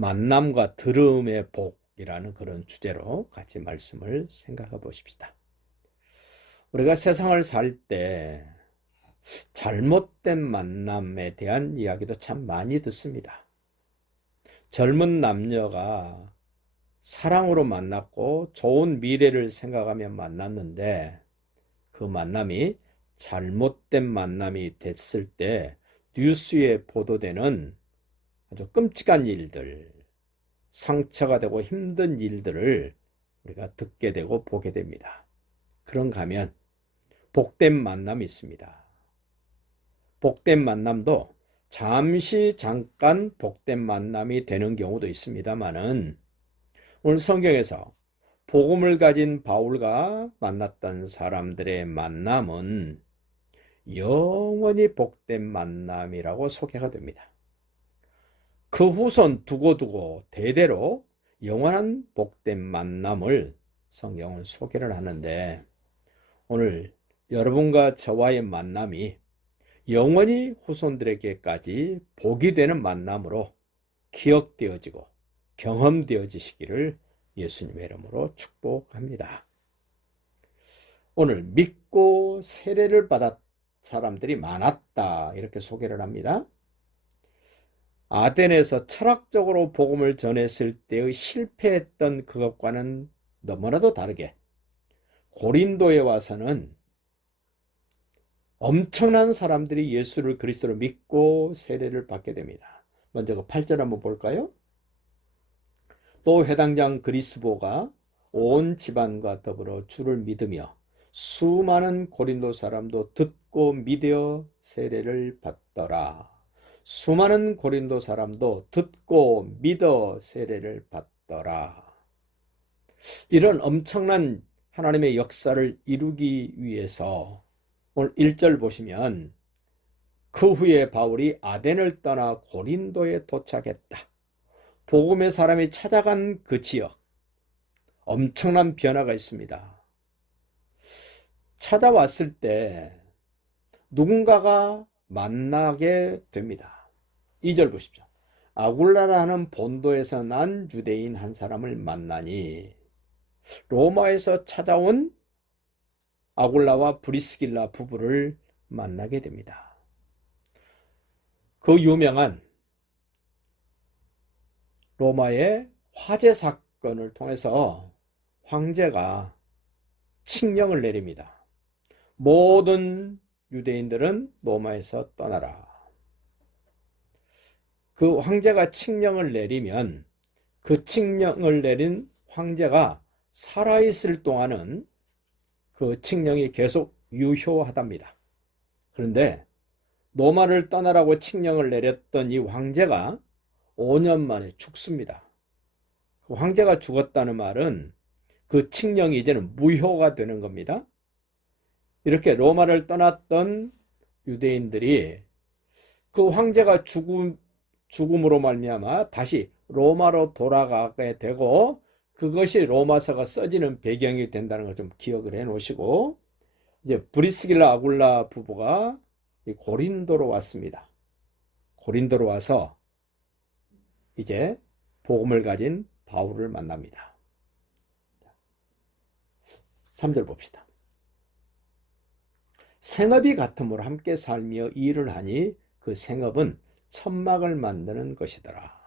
만남과 들음의 복이라는 그런 주제로 같이 말씀을 생각해 보십시다. 우리가 세상을 살 때 잘못된 만남에 대한 이야기도 참 많이 듣습니다. 젊은 남녀가 사랑으로 만났고 좋은 미래를 생각하며 만났는데 그 만남이 잘못된 만남이 됐을 때 뉴스에 보도되는 아주 끔찍한 일들, 상처가 되고 힘든 일들을 우리가 듣게 되고 보게 됩니다. 그런가 하면 복된 만남이 있습니다. 복된 만남도 잠깐 복된 만남이 되는 경우도 있습니다만은 오늘 성경에서 복음을 가진 바울과 만났던 사람들의 만남은 영원히 복된 만남이라고 소개가 됩니다. 그 후손 두고두고 대대로 영원한 복된 만남을 성경은 소개를 하는데 오늘 여러분과 저와의 만남이 영원히 후손들에게까지 복이 되는 만남으로 기억되어지고 경험되어지시기를 예수님의 이름으로 축복합니다. 오늘 믿고 세례를 받았 사람들이 많았다 이렇게 소개를 합니다. 아덴에서 철학적으로 복음을 전했을 때의 실패했던 그것과는 너무나도 다르게 고린도에 와서는 엄청난 사람들이 예수를 그리스도로 믿고 세례를 받게 됩니다. 먼저 그 8절 한번 볼까요? 또 회당장 그리스보가 온 집안과 더불어 주를 믿으며 수많은 고린도 사람도 듣고 믿어 세례를 받더라. 수많은 고린도 사람도 듣고 믿어 세례를 받더라. 이런 엄청난 하나님의 역사를 이루기 위해서 오늘 1절 보시면 그 후에 바울이 아덴을 떠나 고린도에 도착했다. 복음의 사람이 찾아간 그 지역 엄청난 변화가 있습니다. 찾아왔을 때 누군가가 만나게 됩니다. 2절 보십시오. 아굴라라는 본도에서 난 유대인 한 사람을 만나니 로마에서 찾아온 아굴라와 브리스길라 부부를 만나게 됩니다. 그 유명한 로마의 화재 사건을 통해서 황제가 칙령을 내립니다. 모든 유대인들은 로마에서 떠나라. 그 황제가 칙령을 내리면 그 칙령을 내린 황제가 살아있을 동안은 그 칙령이 계속 유효하답니다. 그런데 로마를 떠나라고 칙령을 내렸던 이 황제가 5년 만에 죽습니다. 그 황제가 죽었다는 말은 그 칙령이 이제는 무효가 되는 겁니다. 이렇게 로마를 떠났던 유대인들이 그 황제가 죽음으로 말미암아 다시 로마로 돌아가게 되고 그것이 로마서가 써지는 배경이 된다는 걸 좀 기억을 해 놓으시고 이제 브리스길라 아굴라 부부가 고린도로 왔습니다. 고린도로 와서 이제 복음을 가진 바울을 만납니다. 3절 봅시다. 생업이 같음으로 함께 살며 일을 하니 그 생업은 천막을 만드는 것이더라.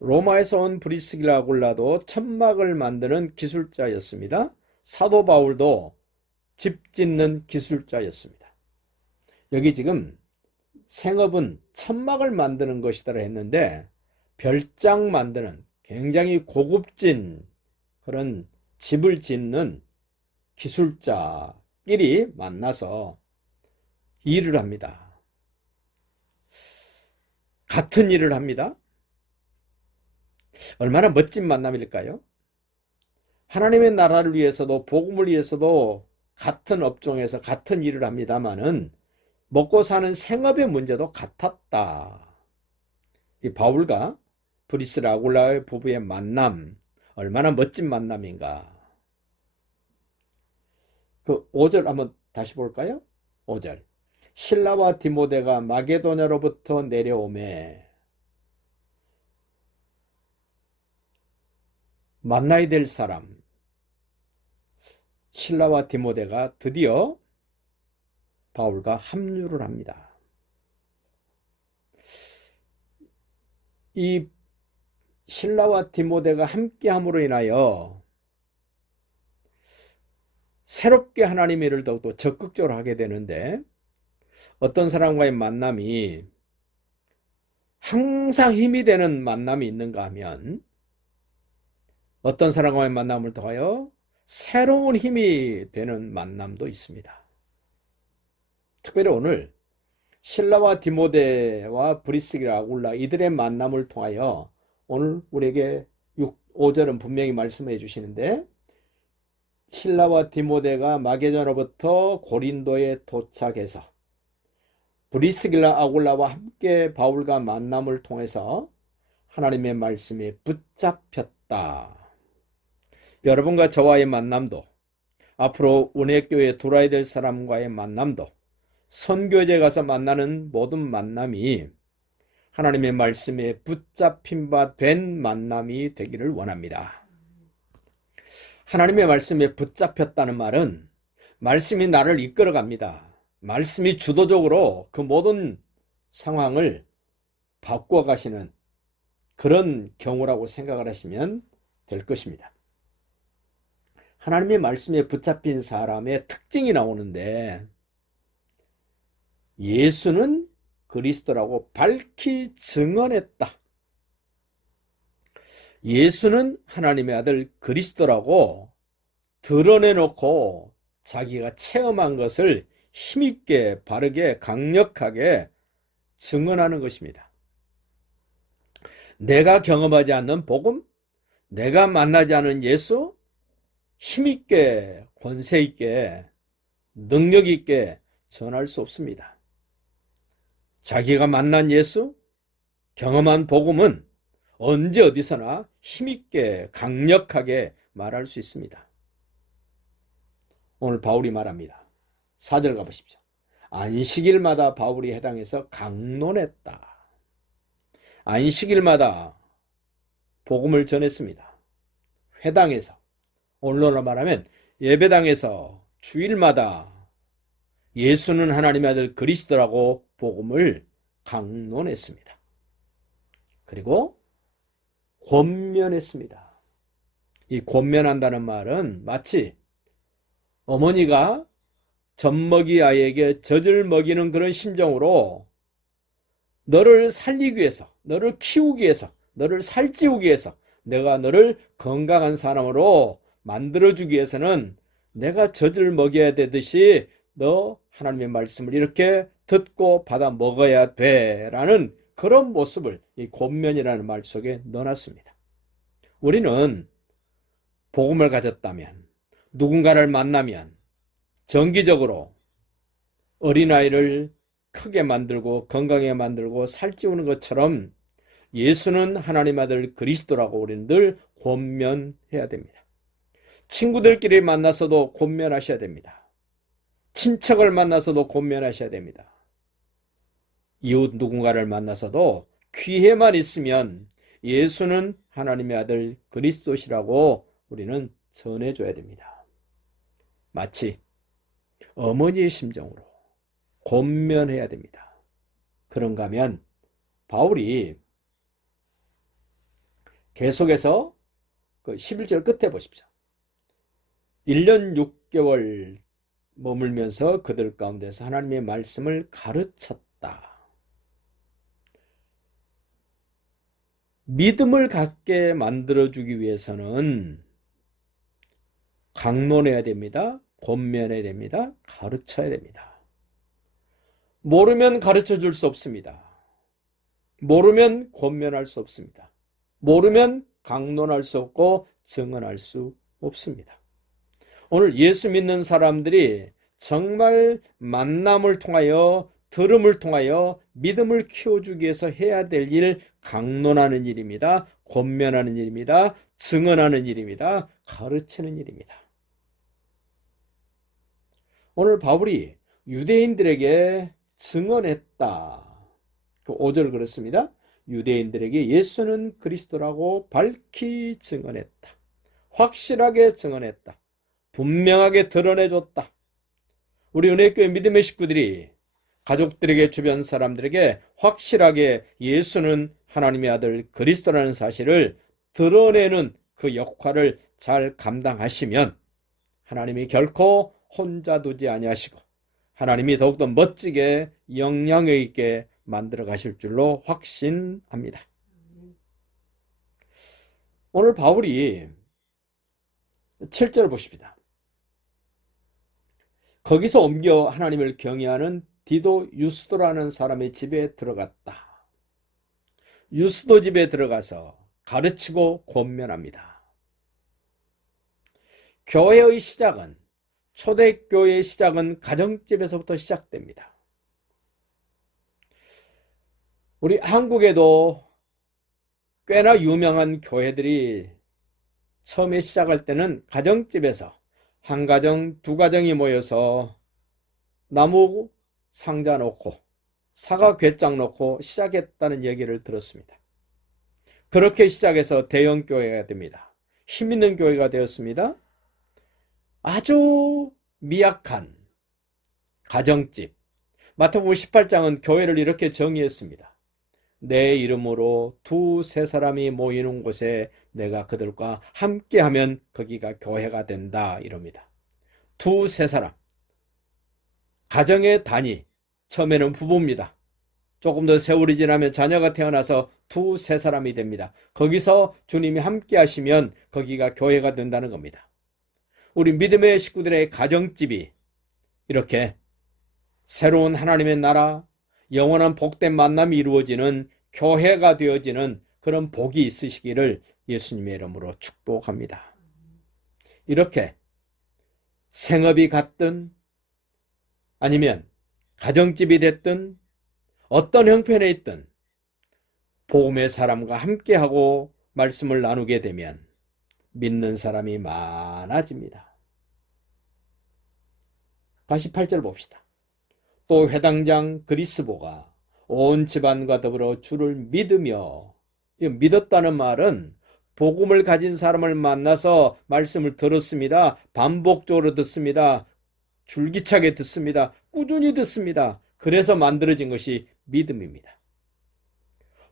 로마에서 온 브리스길라 아굴라도 천막을 만드는 기술자였습니다. 사도 바울도 집 짓는 기술자였습니다. 여기 지금 생업은 천막을 만드는 것이더라 했는데 별장 만드는 굉장히 고급진 그런 집을 짓는 기술자끼리 만나서 일을 합니다. 같은 일을 합니다. 얼마나 멋진 만남일까요? 하나님의 나라를 위해서도 복음을 위해서도 같은 업종에서 같은 일을 합니다마는 먹고 사는 생업의 문제도 같았다. 이 바울과 브리스라 아굴라의 부부의 만남 얼마나 멋진 만남인가. 그 5절 한번 다시 볼까요? 5절 실라와 디모데가 마게도냐로부터 내려오매 만나야 될 사람 실라와 디모데가 드디어 바울과 합류를 합니다. 이 실라와 디모데가 함께함으로 인하여 새롭게 하나님의 일을 더욱더 적극적으로 하게 되는데, 어떤 사람과의 만남이 항상 힘이 되는 만남이 있는가 하면, 어떤 사람과의 만남을 통하여 새로운 힘이 되는 만남도 있습니다. 특별히 오늘 실라와 디모데와 브리스기라 아굴라 이들의 만남을 통하여 오늘 우리에게 5절은 분명히 말씀해 주시는데, 실라와 디모데가 마게도냐로부터 고린도에 도착해서 브리스길라 아굴라와 함께 바울과 만남을 통해서 하나님의 말씀에 붙잡혔다. 여러분과 저와의 만남도, 앞으로 은혜교회에 들어와야 될 사람과의 만남도, 선교제 가서 만나는 모든 만남이 하나님의 말씀에 붙잡힌 바 된 만남이 되기를 원합니다. 하나님의 말씀에 붙잡혔다는 말은 말씀이 나를 이끌어갑니다. 말씀이 주도적으로 그 모든 상황을 바꿔 가시는 그런 경우라고 생각을 하시면 될 것입니다. 하나님의 말씀에 붙잡힌 사람의 특징이 나오는데, 예수는 그리스도라고 밝히 증언했다. 예수는 하나님의 아들 그리스도라고 드러내놓고 자기가 체험한 것을 힘있게, 바르게, 강력하게 증언하는 것입니다. 내가 경험하지 않는 복음, 내가 만나지 않은 예수, 힘있게, 권세있게, 능력있게 전할 수 없습니다. 자기가 만난 예수, 경험한 복음은 언제 어디서나 힘있게, 강력하게 말할 수 있습니다. 오늘 바울이 말합니다. 4절 가보십시오. 안식일마다 바울이 해당해서 강론했다. 안식일마다 복음을 전했습니다. 회당에서, 오늘로 말하면 예배당에서 주일마다 예수는 하나님의 아들 그리스도라고 복음을 강론했습니다. 그리고 권면했습니다. 이 권면한다는 말은 마치 어머니가 젖먹이 아이에게 젖을 먹이는 그런 심정으로 너를 살리기 위해서, 너를 키우기 위해서, 너를 살찌우기 위해서, 내가 너를 건강한 사람으로 만들어주기 위해서는 내가 젖을 먹여야 되듯이 너 하나님의 말씀을 이렇게 듣고 받아 먹어야 돼 라는 그런 모습을 이 권면이라는 말 속에 넣어놨습니다. 우리는 복음을 가졌다면, 누군가를 만나면 정기적으로 어린아이를 크게 만들고 건강하게 만들고 살찌우는 것처럼 예수는 하나님 아들 그리스도라고 우리는 늘 권면해야 됩니다. 친구들끼리 만나서도 권면하셔야 됩니다. 친척을 만나서도 권면하셔야 됩니다. 이웃 누군가를 만나서도 귀에만 있으면 예수는 하나님의 아들 그리스도시라고 우리는 전해줘야 됩니다. 마치 어머니의 심정으로 권면해야 됩니다. 그런가 하면 바울이 계속해서 그 11절 끝에 보십시오. 1년 6개월 머물면서 그들 가운데서 하나님의 말씀을 가르쳤다. 믿음을 갖게 만들어주기 위해서는 강론해야 됩니다. 권면해야 됩니다. 가르쳐야 됩니다. 모르면 가르쳐 줄 수 없습니다. 모르면 권면할 수 없습니다. 모르면 강론할 수 없고 증언할 수 없습니다. 오늘 예수 믿는 사람들이 정말 만남을 통하여, 들음을 통하여 믿음을 키워주기 위해서 해야 될 일, 강론하는 일입니다. 권면하는 일입니다. 증언하는 일입니다. 가르치는 일입니다. 오늘 바울이 유대인들에게 증언했다. 그 5절 그렇습니다. 유대인들에게 예수는 그리스도라고 밝히 증언했다. 확실하게 증언했다. 분명하게 드러내줬다. 우리 은혜교회 믿음의 식구들이 가족들에게, 주변 사람들에게 확실하게 예수는 하나님의 아들 그리스도라는 사실을 드러내는 그 역할을 잘 감당하시면 하나님이 결코 혼자 두지 아니하시고 하나님이 더욱더 멋지게 영향력 있게 만들어 가실 줄로 확신합니다. 오늘 바울이 7절 보십니다. 거기서 옮겨 하나님을 경외하는 디도 유스도라는 사람의 집에 들어갔다. 유스도 집에 들어가서 가르치고 권면합니다. 교회의 시작은, 초대교회의 시작은 가정집에서부터 시작됩니다. 우리 한국에도 꽤나 유명한 교회들이 처음에 시작할 때는 가정집에서 한 가정, 두 가정이 모여서 나무 상자 놓고 사과 궤장 놓고 시작했다는 얘기를 들었습니다. 그렇게 시작해서 대형 교회가 됩니다. 힘 있는 교회가 되었습니다. 아주 미약한 가정집. 마태복음 18장은 교회를 이렇게 정의했습니다. 내 이름으로 두세 사람이 모이는 곳에 내가 그들과 함께하면 거기가 교회가 된다, 이럽니다. 두세 사람. 가정의 단위. 처음에는 부부입니다. 조금 더 세월이 지나면 자녀가 태어나서 두세 사람이 됩니다. 거기서 주님이 함께 하시면 거기가 교회가 된다는 겁니다. 우리 믿음의 식구들의 가정집이 이렇게 새로운 하나님의 나라, 영원한 복된 만남이 이루어지는 교회가 되어지는 그런 복이 있으시기를 예수님의 이름으로 축복합니다. 이렇게 생업이 같든 아니면 가정집이 됐든 어떤 형편에 있든 복음의 사람과 함께하고 말씀을 나누게 되면 믿는 사람이 많아집니다. 다시 8절 봅시다. 또 회당장 그리스보가 온 집안과 더불어 주를 믿으며, 믿었다는 말은 복음을 가진 사람을 만나서 말씀을 들었습니다. 반복적으로 듣습니다. 줄기차게 듣습니다. 꾸준히 듣습니다. 그래서 만들어진 것이 믿음입니다.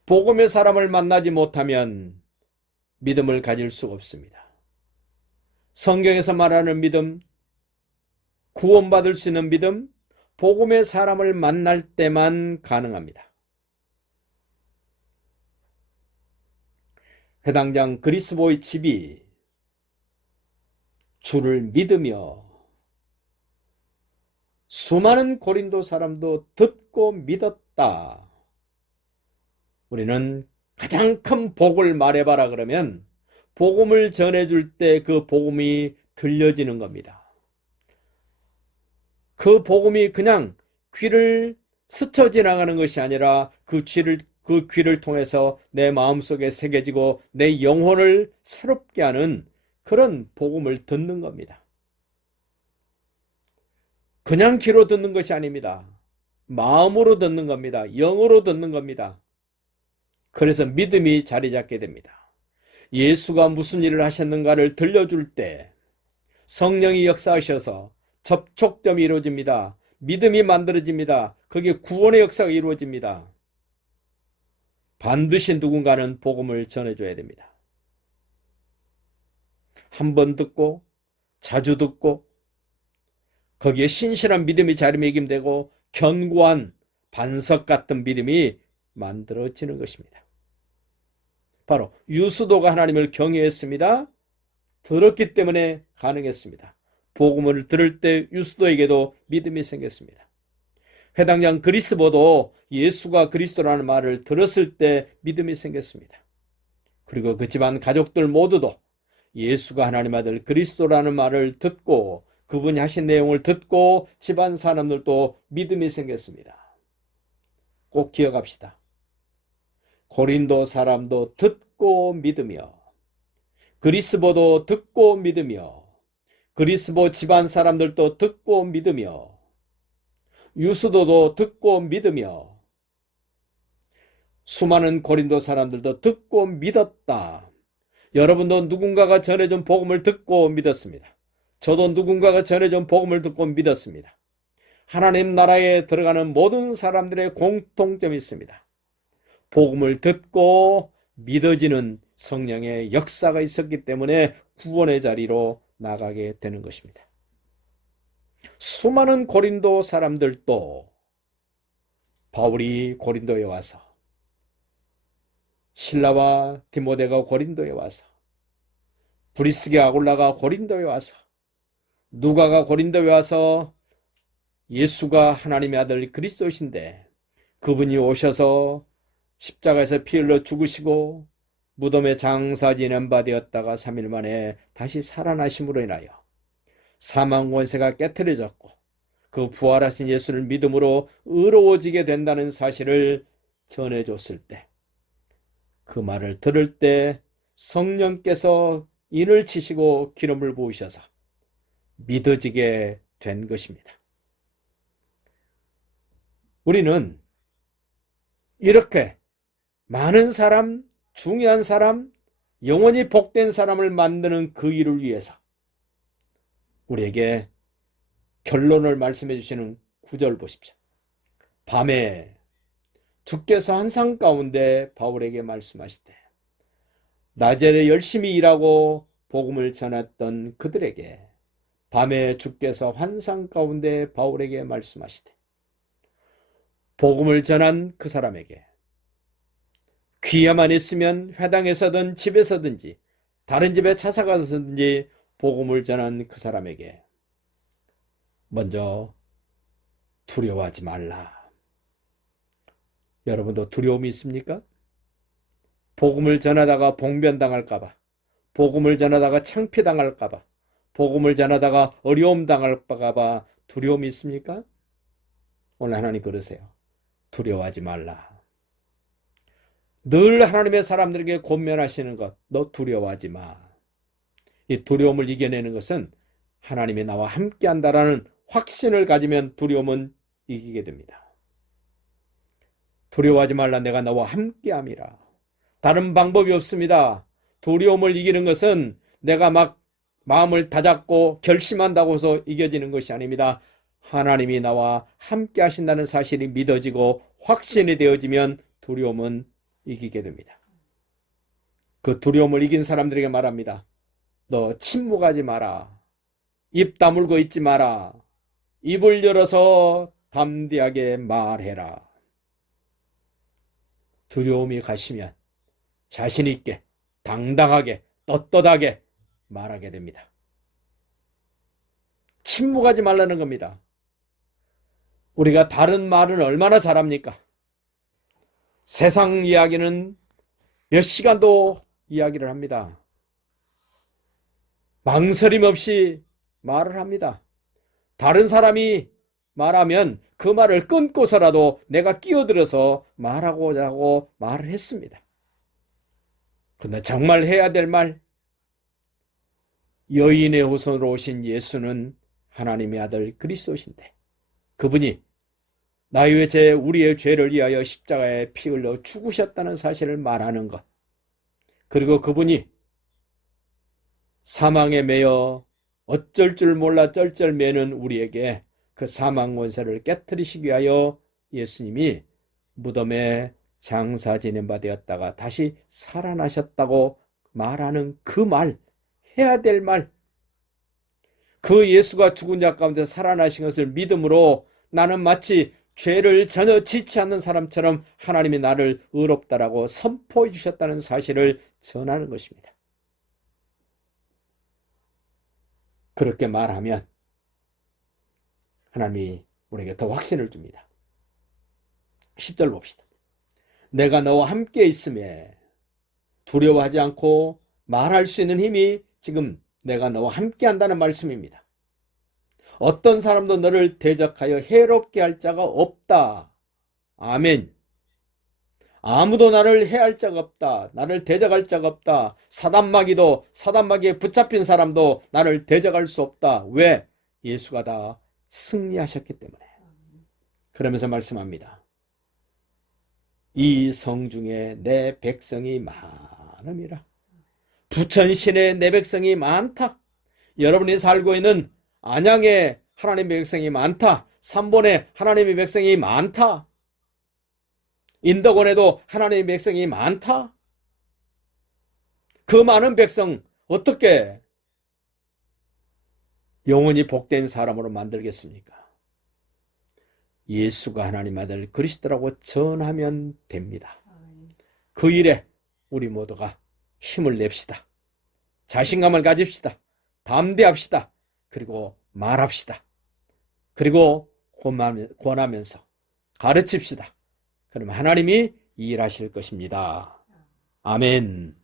복음의 사람을 만나지 못하면 믿음을 가질 수가 없습니다. 성경에서 말하는 믿음, 구원받을 수 있는 믿음, 복음의 사람을 만날 때만 가능합니다. 회당장 그리스보의 집이 주를 믿으며 수많은 고린도 사람도 듣고 믿었다. 우리는 가장 큰 복을 말해봐라 그러면 복음을 전해줄 때 그 복음이 들려지는 겁니다. 그 복음이 그냥 귀를 스쳐 지나가는 것이 아니라 그 귀를 통해서 내 마음속에 새겨지고 내 영혼을 새롭게 하는 그런 복음을 듣는 겁니다. 그냥 귀로 듣는 것이 아닙니다. 마음으로 듣는 겁니다. 영으로 듣는 겁니다. 그래서 믿음이 자리 잡게 됩니다. 예수가 무슨 일을 하셨는가를 들려줄 때 성령이 역사하셔서 접촉점이 이루어집니다. 믿음이 만들어집니다. 그게 구원의 역사가 이루어집니다. 반드시 누군가는 복음을 전해줘야 됩니다. 한 번 듣고 자주 듣고 거기에 신실한 믿음이 자리매김되고 견고한 반석 같은 믿음이 만들어지는 것입니다. 바로 유스도가 하나님을 경외했습니다. 들었기 때문에 가능했습니다. 복음을 들을 때 유스도에게도 믿음이 생겼습니다. 회당장 그리스보도 예수가 그리스도라는 말을 들었을 때 믿음이 생겼습니다. 그리고 그 집안 가족들 모두도 예수가 하나님 아들 그리스도라는 말을 듣고 그분이 하신 내용을 듣고 집안 사람들도 믿음이 생겼습니다. 꼭 기억합시다. 고린도 사람도 듣고 믿으며 그리스보도 듣고 믿으며 그리스보 집안 사람들도 듣고 믿으며 유스도도 듣고 믿으며 수많은 고린도 사람들도 듣고 믿었다. 여러분도 누군가가 전해준 복음을 듣고 믿었습니다. 저도 누군가가 전해준 복음을 듣고 믿었습니다. 하나님 나라에 들어가는 모든 사람들의 공통점이 있습니다. 복음을 듣고 믿어지는 성령의 역사가 있었기 때문에 구원의 자리로 나가게 되는 것입니다. 수많은 고린도 사람들도 바울이 고린도에 와서, 실라와 디모데가 고린도에 와서, 브리스게 아굴라가 고린도에 와서, 누가가 고린도에 와서 예수가 하나님의 아들 그리스도이신데 그분이 오셔서 십자가에서 피 흘려 죽으시고 무덤에 장사 지낸 바 되었다가 3일 만에 다시 살아나심으로 인하여 사망 권세가 깨트려졌고 그 부활하신 예수를 믿음으로 의로워지게 된다는 사실을 전해줬을 때, 그 말을 들을 때 성령께서 인을 치시고 기름을 부으셔서 믿어지게 된 것입니다. 우리는 이렇게 많은 사람, 중요한 사람, 영원히 복된 사람을 만드는 그 일을 위해서 우리에게 결론을 말씀해 주시는 구절 보십시오. 밤에 주께서 환상 가운데 바울에게 말씀하시되 낮에 열심히 일하고 복음을 전했던 그들에게 밤에 주께서 환상 가운데 바울에게 말씀하시되 복음을 전한 그 사람에게 귀에만 있으면 회당에서든 집에서든지 다른 집에 찾아가서든지 복음을 전한 그 사람에게 먼저 두려워하지 말라. 여러분도 두려움이 있습니까? 복음을 전하다가 봉변당할까봐, 복음을 전하다가 창피당할까봐, 복음을 전하다가 어려움 당할까봐 두려움이 있습니까? 오늘 하나님 그러세요. 두려워하지 말라. 늘 하나님의 사람들에게 권면하시는 것, 너 두려워하지 마. 이 두려움을 이겨내는 것은 하나님이 나와 함께한다라는 확신을 가지면 두려움은 이기게 됩니다. 두려워하지 말라, 내가 너와 함께함이라. 다른 방법이 없습니다. 두려움을 이기는 것은 내가 막 마음을 다잡고 결심한다고 해서 이겨지는 것이 아닙니다. 하나님이 나와 함께 하신다는 사실이 믿어지고 확신이 되어지면 두려움은 이기게 됩니다. 그 두려움을 이긴 사람들에게 말합니다. 너 침묵하지 마라. 입 다물고 있지 마라. 입을 열어서 담대하게 말해라. 두려움이 가시면 자신 있게, 당당하게, 떳떳하게 말하게 됩니다. 침묵하지 말라는 겁니다. 우리가 다른 말은 얼마나 잘합니까? 세상 이야기는 몇 시간도 이야기를 합니다. 망설임 없이 말을 합니다. 다른 사람이 말하면 그 말을 끊고서라도 내가 끼어들어서 말하고자 하고 말을 했습니다. 그런데 정말 해야 될 말, 여인의 후손으로 오신 예수는 하나님의 아들 그리스도신데 그분이 나의 죄, 우리의 죄를 위하여 십자가에 피 흘려 죽으셨다는 사실을 말하는 것, 그리고 그분이 사망에 매여 어쩔 줄 몰라 쩔쩔매는 우리에게 그 사망 권세를 깨트리시기 위하여 예수님이 무덤에 장사 지낸 바 되었다가 다시 살아나셨다고 말하는 그 말, 해야 될 말, 그 예수가 죽은 자 가운데 살아나신 것을 믿음으로 나는 마치 죄를 전혀 짓지 않는 사람처럼 하나님이 나를 의롭다라고 선포해 주셨다는 사실을 전하는 것입니다. 그렇게 말하면 하나님이 우리에게 더 확신을 줍니다. 10절 봅시다. 내가 너와 함께 있음에 두려워하지 않고 말할 수 있는 힘이 지금 내가 너와 함께 한다는 말씀입니다. 어떤 사람도 너를 대적하여 해롭게 할 자가 없다. 아멘. 아무도 나를 해할 자가 없다. 나를 대적할 자가 없다. 사단마귀에 붙잡힌 사람도 나를 대적할 수 없다. 왜? 예수가 다 승리하셨기 때문에. 그러면서 말씀합니다. 이 성중에 내 백성이 많음이라. 부천시내 내 백성이 많다. 여러분이 살고 있는 안양에 하나님의 백성이 많다. 삼본에 하나님의 백성이 많다. 인덕원에도 하나님의 백성이 많다. 그 많은 백성 어떻게 영원히 복된 사람으로 만들겠습니까? 예수가 하나님 아들 그리스도라고 전하면 됩니다. 그 일에 우리 모두가 힘을 냅시다. 자신감을 가집시다. 담대합시다. 그리고 말합시다. 그리고 권하면서 가르칩시다. 그럼 하나님이 일하실 것입니다. 아멘.